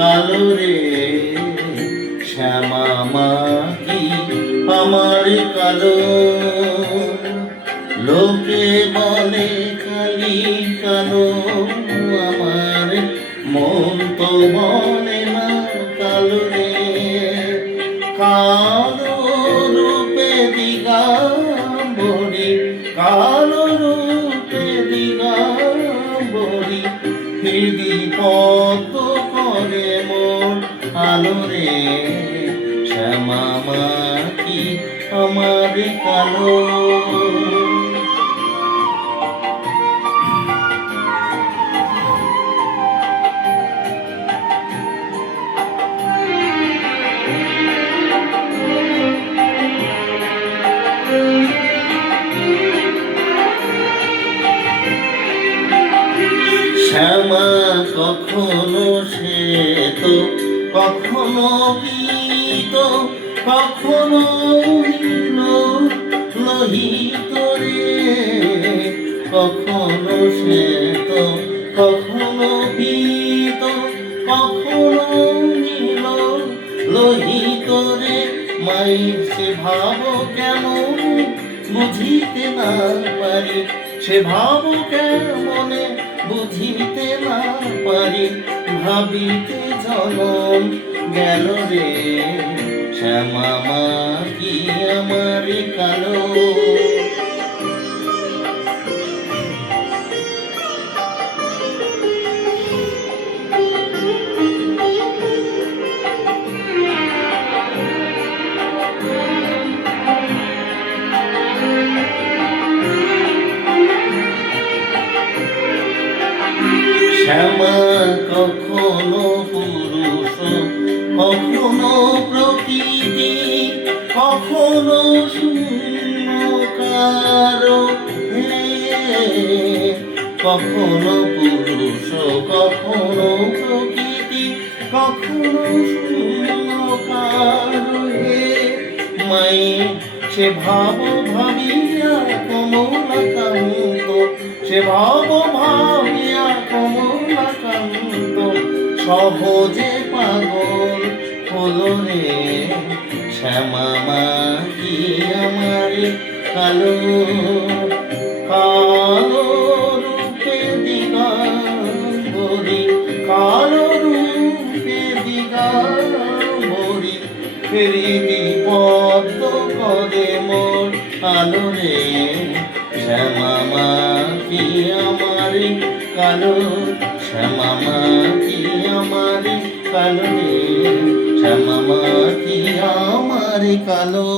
কালো রে শ্যামা মা কি আমার কালো। লোকে বলে খালি কালো, আমার মন তো বলে না কালো রে। কালো রূপে দিগম্বরী, কালো রূপে দিগম্বরী, হৃদি পদ্ম করে মোর আলো রে শ্যামা মা কি আমার কালো। শ্যামা কখনো শ্বেত, কখনো পীত, কখনো নীল লোহিত রে। কখনো শ্বেত, কখনো পীত, কখনো নীল লোহিত রে। মাই সে ভাব কেমন বুঝিতে না পারি, সে ভাব কেমনে বুঝিতে না পারি। ভাবিতে জনম গেল রে শ্যামা মা কি আমার কালো। শ্যামা কখনো পুরুষ, কখনো প্রকৃতি, কখনো শূন্যকার হে। কখনো পুরুষ, কখনো প্রকৃতি, কখনো শূন্যকার হে। মায়ে সে ভাব ভাবিয়া কমলাকান্ত, সে ভাব ভাবিয়া কমলাকান্ত, সহজে পাগল হলো রে শ্যামা মা কি আমার কালো। কালো রূপে দিগম্বরী, কালো রূপে দিগম্বরী, হৃদি পদ্ম করে মোর আলো রে শ্যামা মা কি আমার কালো। শ্যামা মা কি আমার কালো রে শ্যামা মা কি আমার কালো।